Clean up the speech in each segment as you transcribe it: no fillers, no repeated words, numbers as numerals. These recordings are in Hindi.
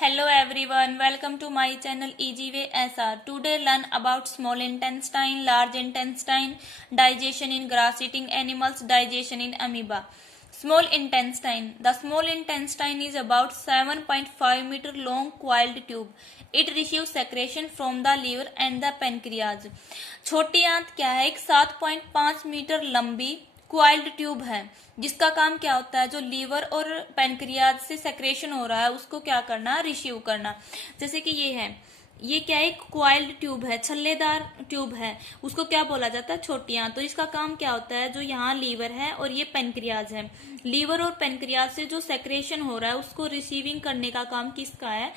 Hello everyone, welcome to my channel EasyWay SR. Today learn about small intestine, large intestine, digestion in grass-eating animals, digestion in amoeba. Small intestine. The small intestine is about 7.5 meter long coiled tube. It receives secretion from the liver and the pancreas. छोटी आंत क्या है? एक 7.5 मीटर लंबी क्वाइल्ड ट्यूब है जिसका काम क्या होता है, जो लीवर और पेनक्रियाज से सेक्रेशन हो रहा है उसको क्या करना, रिसीव करना। जैसे कि ये क्या है, एक क्वाइल्ड ट्यूब है, छल्लेदार ट्यूब है, उसको क्या बोला जाता है, छोटियां। तो इसका काम क्या होता है, जो यहाँ लीवर है और ये पेनक्रियाज है, लीवर और पेनक्रियाज से जो सेक्रेशन हो रहा है उसको रिसीविंग करने का काम किसका है,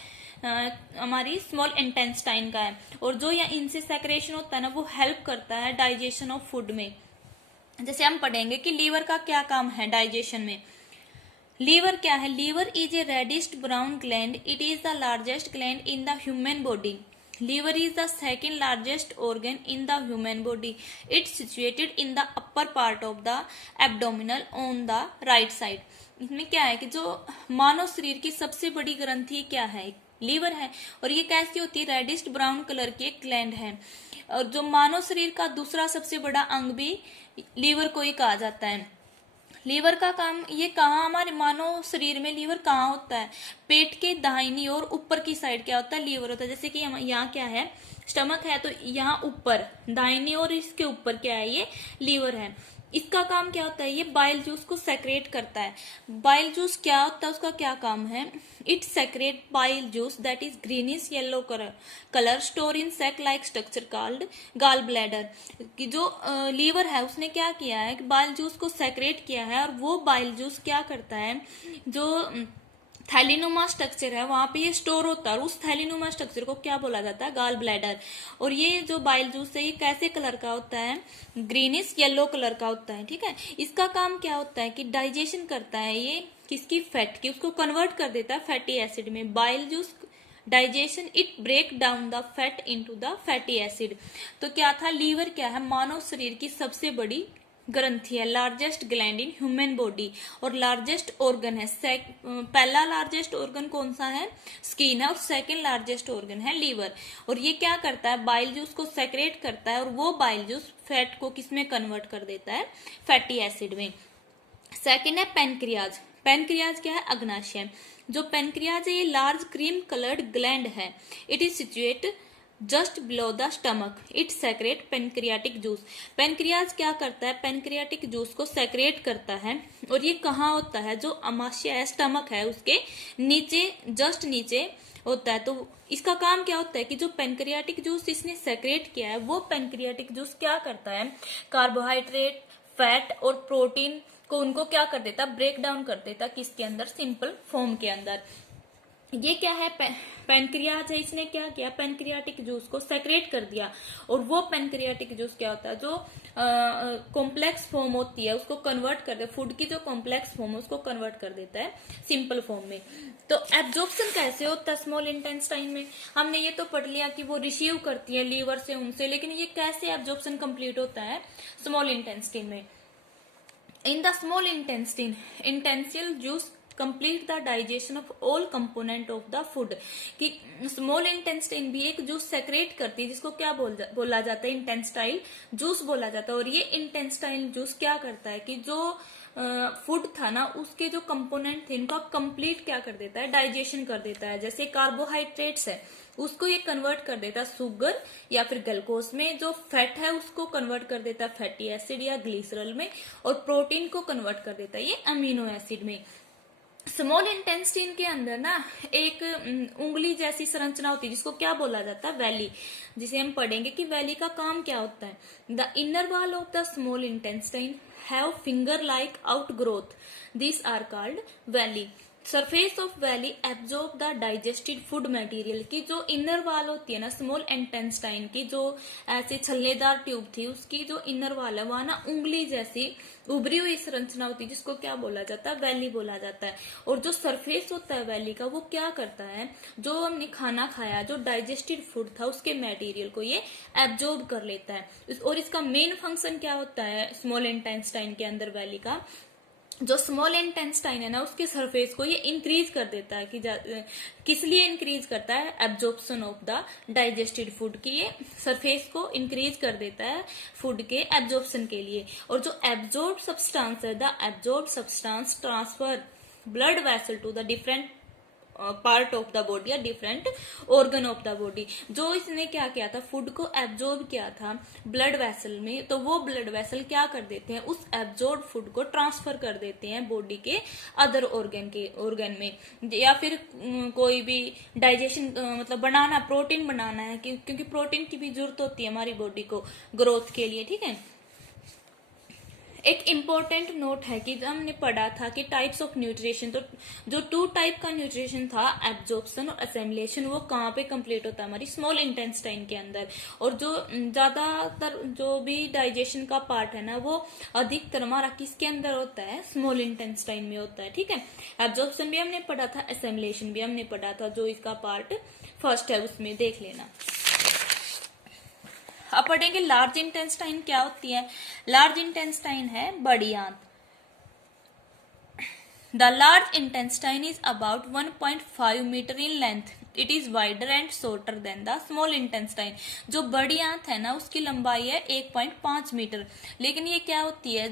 हमारी स्मॉल इंटेस्टाइन का है। और जो यहाँ इनसे सेक्रेशन होता है ना, वो हेल्प करता है डाइजेशन ऑफ फूड में। जैसे हम पढ़ेंगे कि लीवर का क्या काम है डाइजेशन में। लीवर क्या है? Liver is a reddish brown gland. It is the largest gland in the human body. Liver is the second largest organ in the human body. It's situated in the upper part of the abdominal on the right side. इसमें क्या है कि जो मानव शरीर की सबसे बड़ी ग्रंथि क्या है, लीवर है। और ये कैसी होती है? रेडिश ब्राउन कलर की एक ग्लैंड है। और जो मानव शरीर का दूसरा सबसे बड़ा अंग भी लीवर को ही कहा जाता है। लीवर का काम, ये कहाँ हमारे मानव शरीर में लीवर कहाँ होता है? पेट के दाहिनी और ऊपर की साइड क्या होता है, लीवर होता है। जैसे कि यहाँ क्या है, स्टमक है, तो यहाँ ऊपर दाहिनी और इसके ऊपर क्या है, ये लीवर है। इसका काम क्या होता है, ये बाइल जूस को सेक्रेट करता है। बाइल जूस क्या होता है, उसका क्या काम है? It secrete bile juice that is greenish yellow colour store in sac like structure called gall bladder. कि जो लीवर है उसने क्या किया है कि बाइल जूस को सेक्रेट किया है, और वो बाइल जूस क्या करता है, जो थैलीनुमा स्ट्रक्चर है वहां पे ये स्टोर होता है, और उस थैलीनुमा स्ट्रक्चर को क्या बोला जाता है, गॉल ब्लैडर। और ये जो बाइल जूस है ये कैसे कलर का होता है, ग्रीनिश येलो कलर का होता है। ठीक है, इसका काम क्या होता है कि डाइजेशन करता है ये किसकी, फैट की, उसको कन्वर्ट कर देता है फैटी एसिड में। Bile juice digestion, it break down the fat into the fatty acid. तो क्या था, लीवर क्या है, मानव शरीर की सबसे बड़ी ग्रंथि है, largest gland in human body, और लार्जेस्ट ऑर्गन है। पहला लार्जेस्ट ऑर्गन कौन सा है, स्किन है, और सेकंड लार्जेस्ट ऑर्गन है लीवर। और ये क्या करता है, बाइल जूस को सेक्रेट करता है, और वो बाइल जूस फैट को किसमें कन्वर्ट कर देता है, फैटी एसिड में। सेकंड है पेनक्रियाज। पेनक्रियाज क्या है, अग्नाशय। जो पेनक्रियाज है ये लार्ज क्रीम कलर्ड ग्लैंड है। It is situate just below the stomach. It secrete pancreatic juice. Pancreas क्या करता है, पेनक्रियाटिक जूस को सेक्रेट करता है, और ये कहाँ होता है, जो अमाशय है, स्टमक है, उसके नीचे, जस्ट नीचे होता है। तो इसका काम क्या होता है कि जो पेनक्रियाटिक जूस इसने सेक्रेट किया है, वो पेनक्रियाटिक जूस क्या करता है, कार्बोहाइड्रेट, फैट और प्रोटीन को उनको क्या कर देता, ब्रेक डाउन कर देता, किसके अंदर, सिंपल फॉर्म के अंदर। ये क्या है, पेनक्रियाज है, इसने क्या किया, पेनक्रियाटिक जूस को सेक्रेट कर दिया। और वो पेनक्रियाटिक जूस क्या होता है, जो कॉम्प्लेक्स फॉर्म होती है उसको कन्वर्ट कर दे, फूड की जो कॉम्प्लेक्स फॉर्म है उसको कन्वर्ट कर देता है सिंपल फॉर्म में। तो एब्जॉर्प्शन कैसे होता है स्मॉल इंटेस्टाइन में? हमने ये तो पढ़ लिया कि वो रिसीव करती है लीवर से, उनसे, लेकिन ये कैसे एब्जॉर्प्शन कंप्लीट होता है स्मॉल इंटेस्टाइन में? In the small intestine, intestinal juice complete the digestion of all component of the food। कि स्मॉल इंटेस्टाइन भी एक जूस सेक्रेट करती है, जिसको क्या बोला जाता है, इंटेस्टाइल जूस बोला जाता है। और ये इंटेस्टाइल जूस क्या करता है कि जो फूड था ना, उसके जो कंपोनेंट थे इनका कंप्लीट क्या कर देता है, डाइजेशन कर देता है। जैसे कार्बोहाइड्रेट्स है उसको ये कन्वर्ट कर देता है शुगर या फिर ग्लूकोज में, जो फैट है उसको कन्वर्ट कर देता है फैटी एसिड या ग्लिसरॉल में, और प्रोटीन को कन्वर्ट कर देता है ये अमीनो एसिड में। स्मॉल इंटेस्टाइन के अंदर ना एक उंगली जैसी संरचना होती है, जिसको क्या बोला जाता है, वैली, जिसे हम पढ़ेंगे कि वैली का काम क्या होता है। The inner wall of the small intestine have finger like outgrowth, this are called villi. Surface of villi absorb the digested food material. की जो इनर वाल होती है ना स्मॉल इंटेस्टाइन की, जो ऐसे छल्लेदार ट्यूब थी, उसकी जो इनर वाल है वहां ना उंगली जैसी उभरी हुई संरचना होती है, जिसको क्या बोला जाता है, वैली बोला जाता है। और जो सरफेस होता है वैली का, वो क्या करता है, जो हमने खाना खाया, जो डाइजेस्टेड फूड था, उसके मटेरियल को ये एब्जॉर्ब कर लेता है। और इसका मेन फंक्शन क्या होता है स्मॉल इंटेस्टाइन के अंदर वैली का, जो स्मॉल इंटेस्टाइन है ना उसके सरफेस को ये इंक्रीज कर देता है कि किस लिए इंक्रीज करता है, absorption of the digested food की ये सरफेस को इंक्रीज कर देता है फूड के एब्जॉर्प्शन के लिए। और जो एब्जॉर्ब सब्सटेंस है, the absorb substance transfer blood vessel to the different part of the body या different organ of the body. जो इसने क्या किया था, फूड को एब्जॉर्ब किया था ब्लड वेसल में, तो वो ब्लड वेसल क्या कर देते हैं, उस एब्जॉर्ब फूड को ट्रांसफर कर देते हैं बॉडी के अदर ऑर्गन में। या फिर कोई भी डाइजेशन मतलब बनाना, प्रोटीन बनाना है, क्योंकि प्रोटीन की भी जरूरत होती है हमारी बॉडी को ग्रोथ के लिए, ठीक है। एक इम्पोर्टेंट नोट है कि हमने पढ़ा था कि टाइप्स ऑफ न्यूट्रिशन, तो जो 2 टाइप का न्यूट्रिशन था, एब्जॉर्प्शन और असेमिलेशन, वो कहाँ पे कंप्लीट होता है, हमारी स्मॉल इंटेस्टाइन के अंदर। और जो ज्यादातर जो भी डाइजेशन का पार्ट है ना, वो अधिकतर हमारा किसके अंदर होता है, स्मॉल इंटेस्टाइन में होता है, ठीक है। एब्जॉर्प्शन भी हमने पढ़ा था, असेमिलेशन भी हमने पढ़ा था, जो इसका पार्ट फर्स्ट है उसमें देख लेना। अब पढ़ेंगे लार्ज इंटेस्टाइन क्या होती है। लार्ज इंटेस्टाइन है बड़ी आंत। The large intestine is about 1.5 metre in length. It is wider and shorter than the small intestine. जो बड़ी आंत है ना उसकी लंबाई है 1.5 मीटर, लेकिन ये क्या होती है,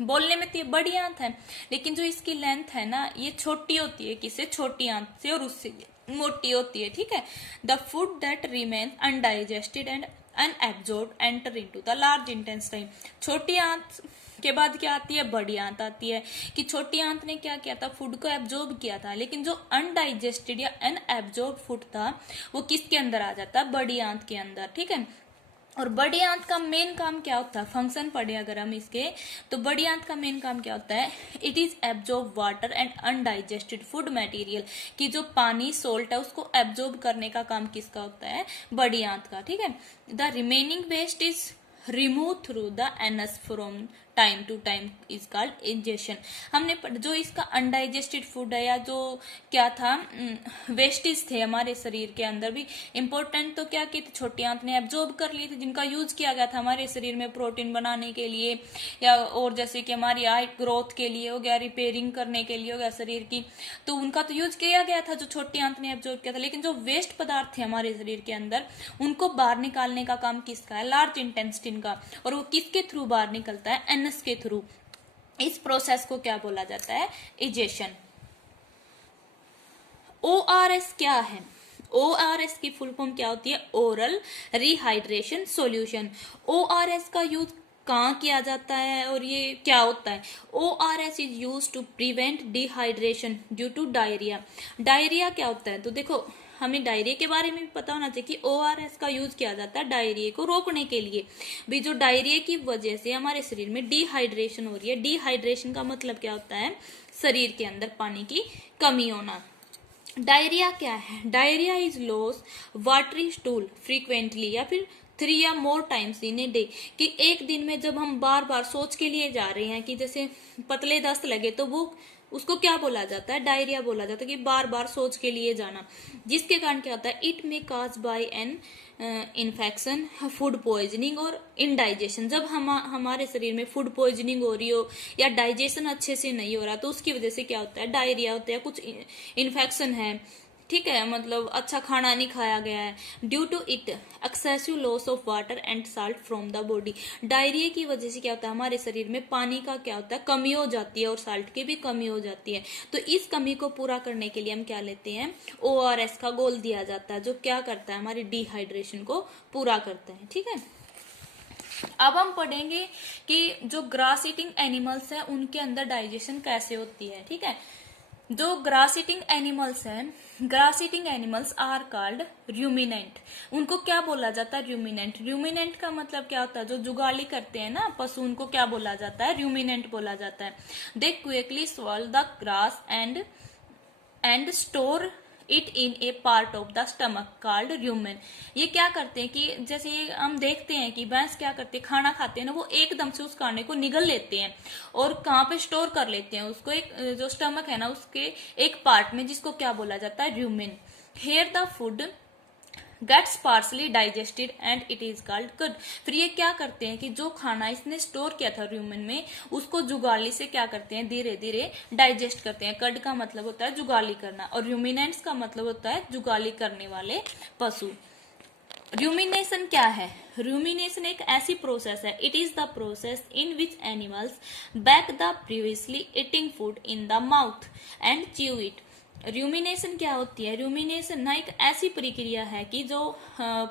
बोलने में तो ये बड़ी आंत है, लेकिन जो इसकी लेंथ है ना ये छोटी होती है, किससे, छोटी आंत से, और उससे मोटी होती है, ठीक है। The food that remains undigested and unabsorbed enter into the large intestine. छोटी आंत के बाद क्या आती है, बड़ी आंत आती है। कि छोटी आंत ने क्या किया था, फूड को एब्जॉर्ब किया था, लेकिन जो अनडाइजेस्टेड या अनएब्जॉर्ब फूड था वो किसके अंदर आ जाता है, बड़ी आंत के अंदर, ठीक है। और बड़ी आंत का मेन काम क्या होता है, फंक्शन पढ़े अगर हम इसके, तो बड़ी आंत का मेन काम क्या होता है, it is absorb water and undigested food material. कि जो पानी, सोल्ट है, उसको एब्जॉर्ब करने का काम किसका होता है, बड़ी आंत का, ठीक है। The remaining waste is remove through the anus from time to time is called ingestion. हमने जो इसका अनडाइजेस्टेड फूड है, या जो क्या था वेस्टेज थे हमारे शरीर के अंदर भी, इंपॉर्टेंट तो क्या की थी, छोटी आंत ने एब्जॉर्ब कर लिए थे, जिनका यूज किया गया था हमारे शरीर में प्रोटीन बनाने के लिए, या और जैसे कि हमारी आई ग्रोथ के लिए हो गया, रिपेयरिंग करने के लिए हो गया शरीर की, तो उनका तो यूज किया गया था जो छोटी आंत ने एब्जॉर्ब किया था। लेकिन जो वेस्ट पदार्थ थे हमारे शरीर के अंदर, उनको बाहर निकालने का काम किसका है, लार्ज इंटेस्टाइन का। और वो किसके थ्रू बाहर निकलता है, एनस के थ्रू। इस प्रोसेस को क्या बोला जाता है, इजेशन। ओआरएस क्या है, ओआरएस की फुल फॉर्म क्या होती है, ओरल रिहाइड्रेशन सॉल्यूशन। ओआरएस का यूज कहाँ किया जाता है और ये क्या होता है, ORS is use to prevent dehydration due to diarrhoea. Diarrhoea क्या होता है, तो देखो हमें डायरिया के बारे में भी पता होना चाहिए कि ओआरएस का यूज किया जाता है डायरिया को रोकने के लिए भी। जो डायरिया की वजह से हमारे शरीर में डिहाइड्रेशन हो रही है, डिहाइड्रेशन का मतलब क्या होता है, शरीर के अंदर पानी की कमी होना। डायरिया क्या है, diarrhoea is loss watery stool frequently, या फिर 3 या more times in a day. कि एक दिन में जब हम बार बार सोच के लिए जा रहे हैं, कि जैसे पतले दस्त लगे तो वो उसको क्या बोला जाता है, डायरिया बोला जाता है, कि बार बार सोच के लिए जाना, जिसके कारण क्या होता है, it may cause by an infection, food poisoning और इनडाइजेशन। जब हमारे शरीर में फूड पॉइजनिंग हो रही हो या डाइजेशन अच्छे से नहीं हो रहा, तो उसकी वजह से क्या होता है, डायरिया होता है, कुछ इन्फेक्शन है, ठीक है, मतलब अच्छा खाना नहीं खाया गया है। Due to it excessive loss of water and salt from the body. Diarrhoea की वजह से क्या होता है, हमारे शरीर में पानी का क्या होता है, कमी हो जाती है, और साल्ट की भी कमी हो जाती है। तो इस कमी को पूरा करने के लिए हम क्या लेते हैं, ओआरएस का घोल दिया जाता है, जो क्या करता है, हमारी डिहाइड्रेशन को पूरा करता है, ठीक है। अब हम पढ़ेंगे कि जो ग्रास ईटिंग एनिमल्स है उनके अंदर डाइजेशन कैसे होती है, ठीक है। जो ग्रास ईटिंग एनिमल्स हैं, grass eating animals are called ruminant. उनको क्या बोला जाता है, रूमिनेंट। रूमिनेंट का मतलब क्या होता है, जो जुगाली करते हैं ना पशु, उनको क्या बोला जाता है, रूमिनेंट बोला जाता है। दे quickly swirl the grass and store it in A part of the stomach called rumen. ये क्या करते हैं कि जैसे हम देखते हैं कि भैंस क्या करते हैं, खाना खाते हैं ना, वो एकदम से उस खाने को निगल लेते हैं और कहाँ पे स्टोर कर लेते हैं उसको, एक जो स्टमक है ना उसके एक पार्ट में, जिसको क्या बोला जाता है, rumen. Here the food gets partially digested and it is called cud. फिर ये क्या करते हैं कि जो खाना इसने स्टोर किया था र्यूमेन में, उसको जुगाली से क्या करते हैं, धीरे धीरे डाइजेस्ट करते हैं। कड का मतलब होता है जुगाली करना, और र्यूमिनेंट्स का मतलब होता है जुगाली करने वाले पशु। रूमिनेशन क्या है? रूमिनेशन एक ऐसी प्रोसेस है, it is the process in which animals back the previously eating food in the mouth and chew it. Rumination क्या होती है? रूमिनेशन ना एक ऐसी प्रक्रिया है कि जो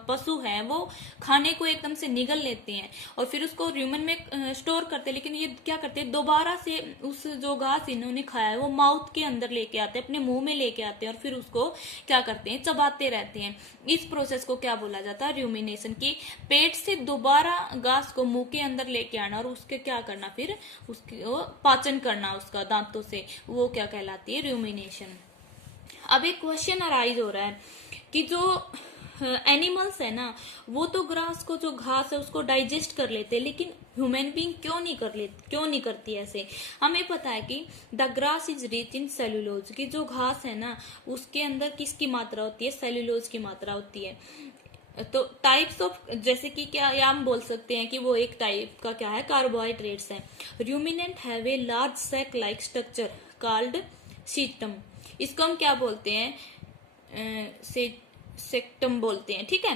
पशु है वो खाने को एकदम से निगल लेते हैं और फिर उसको रूमन में स्टोर करते हैं, लेकिन ये क्या करते हैं, दोबारा से उस जो घास इन्होंने खाया है वो माउथ के अंदर लेके आते हैं, अपने मुंह में लेके आते हैं और फिर उसको क्या करते हैं, चबाते रहते हैं। इस प्रोसेस को क्या बोला जाता है? रूमिनेशन। की पेट से दोबारा घास को मुंह के अंदर लेके आना और उसके क्या करना, फिर उसको पाचन करना उसका दांतों से, वो क्या कहलाती है? रूमिनेशन। अब एक क्वेश्चन अराइज हो रहा है कि जो एनिमल्स है ना वो तो ग्रास को, जो घास है उसको डाइजेस्ट कर लेते हैं, लेकिन ह्यूमन बीइंग क्यों नहीं करती ऐसे? हमें पता है कि the grass is rich in cellulose, की जो घास है ना उसके अंदर किसकी मात्रा होती है? सेल्यूलोज की मात्रा होती है। तो टाइप्स ऑफ, जैसे कि क्या या हम बोल सकते हैं कि वो एक टाइप का क्या है, कार्बोहाइड्रेट्स है। Ruminant have a large sac like structure called सीटम। इसको हम क्या बोलते हैं? सेक्टम बोलते हैं, ठीक है।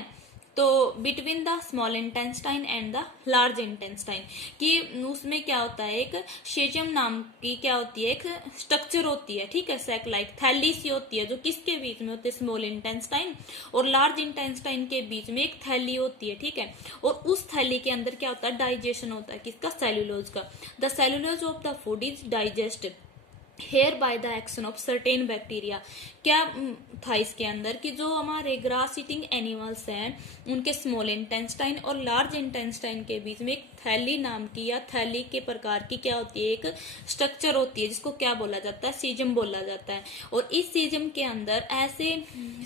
तो between the small intestine and the large intestine, कि उसमें क्या होता है, एक शेजम नाम की क्या होती है, एक स्ट्रक्चर होती है, ठीक है, सैक लाइक थैली सी होती है, जो किसके बीच में होती है? स्मॉल इंटेस्टाइन और लार्ज इंटेस्टाइन के बीच में एक थैली होती है, ठीक है। और उस थैली के अंदर क्या होता है? डाइजेशन होता है, किसका? सेल्यूलोज का। The cellulose of the food is digested here by the action of certain bacteria. क्या था इसके अंदर कि जो हमारे ग्रास ईटिंग एनिमल्स हैं उनके स्मॉल इंटेस्टाइन और लार्ज इंटेस्टाइन के बीच में एक थैली नाम की या थैली के प्रकार की क्या होती है, एक स्ट्रक्चर होती है, जिसको क्या बोला जाता है? सीजम बोला जाता है। और इस सीजम के अंदर ऐसे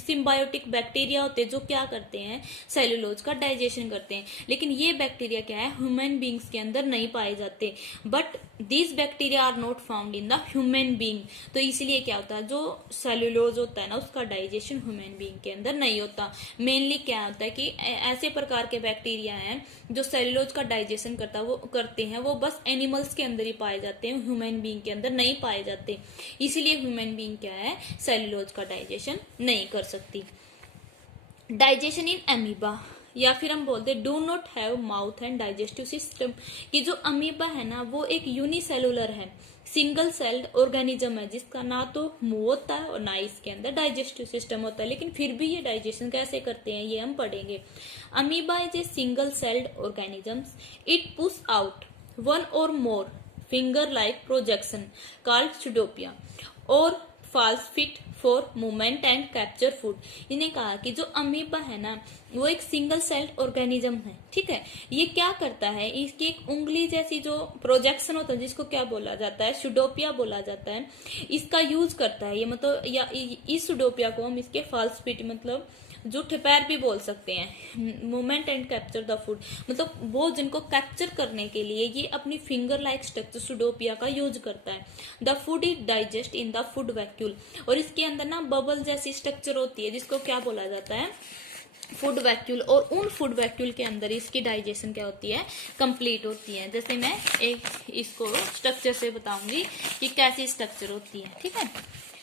सिम्बायोटिक बैक्टीरिया होते हैं जो क्या करते हैं? सेल्यूलोज का डाइजेशन करते हैं। लेकिन ये बैक्टीरिया क्या है? ह्यूमन बींग्स के अंदर नहीं पाए जाते, but these bacteria are not found in the human being. तो इसलिए क्या होता है, जो सेल्यूलोज होता है ना उसका डाइजेशन ह्यूमन बींग के अंदर नहीं होता। मेनली क्या होता है कि ऐसे प्रकार के बैक्टीरिया हैं जो सेल्यूलोज का डाइजेशन करते हैं, वो बस एनिमल्स के अंदर ही पाए जाते हैं, ह्यूमन बींग के अंदर नहीं पाए जाते। इसीलिए ह्यूमन बींग क्या है? सेल्यूलोज का डाइजेशन नहीं कर सकती। डाइजेशन इन अमीबा, या फिर हम बोलते do not have mouth and digestive system, कि जो अमीबा है ना वो एक यूनिसेलुलर है, सिंगल सेल्ड ऑर्गेनिज्म है, जिसका ना तो मुंह होता है और ना इसके अंदर डाइजेस्टिव सिस्टम होता है, लेकिन फिर भी ये डाइजेशन कैसे करते हैं ये हम पढ़ेंगे। Amoeba is a single celled organisms, it push out one or more finger like projection called pseudopodia or false feet for movement and capture food. इन्हें कहा कि जो अमीबा है ना वो एक सिंगल सेल्ड ऑर्गेनिज्म है, ठीक है। ये क्या करता है, इसकी एक उंगली जैसी जो प्रोजेक्शन होता है जिसको क्या बोला जाता है? सुडोपिया बोला जाता है, इसका यूज करता है ये, मतलब या इस सुडोपिया को हम इसके फॉल्स फिट मतलब जूठे पैर भी बोल सकते हैं, movement and capture the food, मतलब वो जिनको कैप्चर करने के लिए ये अपनी फिंगर लाइक स्ट्रक्चर सुडोपिया का यूज करता है। The food is digest in the food vacuole, और इसके अंदर ना बबल जैसी स्ट्रक्चर होती है जिसको क्या बोला जाता है? Food vacuole. और उन फूड वैक्यूल के अंदर इसकी डाइजेशन क्या होती है? कंप्लीट होती है। जैसे मैं एक इसको स्ट्रक्चर से बताऊंगी कि कैसी स्ट्रक्चर होती है, ठीक है।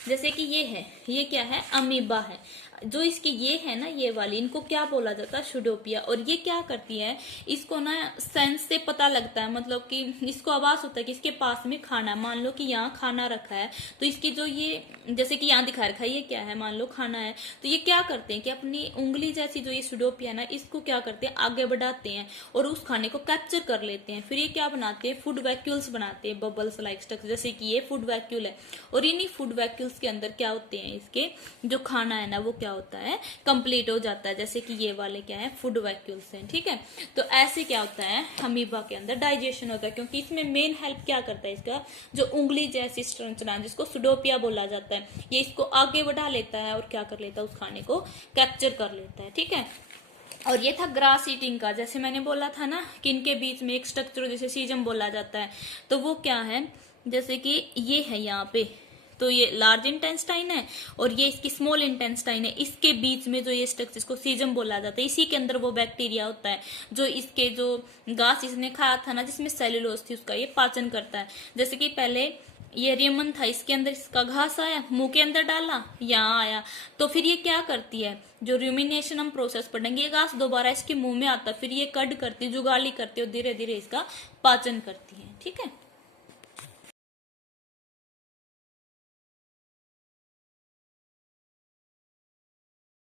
जैसे कि ये है, ये क्या है? अमीबा है। जो इसकी ये है ना, ये वाली, इनको क्या बोला जाता है? सुडोपिया। और ये क्या करती है, इसको ना सेंस से पता लगता है, मतलब कि इसको आवाज होता है कि इसके पास में खाना, मान लो कि यहाँ खाना रखा है, तो इसकी जो ये, जैसे कि यहाँ दिखा रखा है, ये क्या है? मान लो खाना है, तो ये क्या करते हैं कि अपनी उंगली जैसी जो ये सुडोपिया ना, इसको क्या करते हैं? आगे बढ़ाते हैं और उस खाने को कैप्चर कर लेते हैं। फिर ये क्या बनाते हैं? फूड वैक्यूल्स बनाते हैं, बबल्स लाइक स्ट्रक्चर, जैसे कि ये फूड वैक्यूल है। और इन्हीं फूड वैक्यूल्स के अंदर क्या होते हैं? इसके जो खाना है ना वो क्या होता है? कंप्लीट हो जाता है। जैसे कि ये वाले क्या है? फूड वैक्यूल्स हैं, ठीक है। तो ऐसे क्या होता है? अमीबा के अंदर डाइजेशन होता है, क्योंकि इसमें मेन हेल्प क्या करता है? इसका जो उंगली जैसी संरचना जिसको सुडोपिया बोला जाता है, ये इसको आगे बढ़ा लेता है और क्या कर लेता है? उस खाने को कैप्चर कर लेता है, ठीक है। और ये था ग्रास ईटिंग का। जैसे मैंने बोला था ना कि इनके बीच में एक स्ट्रक्चर जिसे सीजम बोला जाता है, तो वो क्या है? जैसे कि ये है यहाँ पे, तो ये लार्ज इंटेस्टाइन है और ये इसकी स्मॉल इंटेस्टाइन है। इसके बीच में जो ये स्ट्रक्चर, इसको सीजम बोला जाता है, इसी के अंदर वो बैक्टीरिया होता है जो इसके जो घास इसने खाया था ना, जिसमें सेलुलोज थी, उसका ये पाचन करता है। जैसे कि पहले ये रेमन था, इसके अंदर इसका घास आया, मुंह के अंदर डाला, यहाँ आया, तो फिर ये क्या करती है, जो रूमिनेशन हम प्रोसेस पढ़ेंगे, ये घास दोबारा इसके मुंह में आता, फिर ये कड करती है, जुगाली करती है और धीरे धीरे इसका पाचन करती है। ठीक है।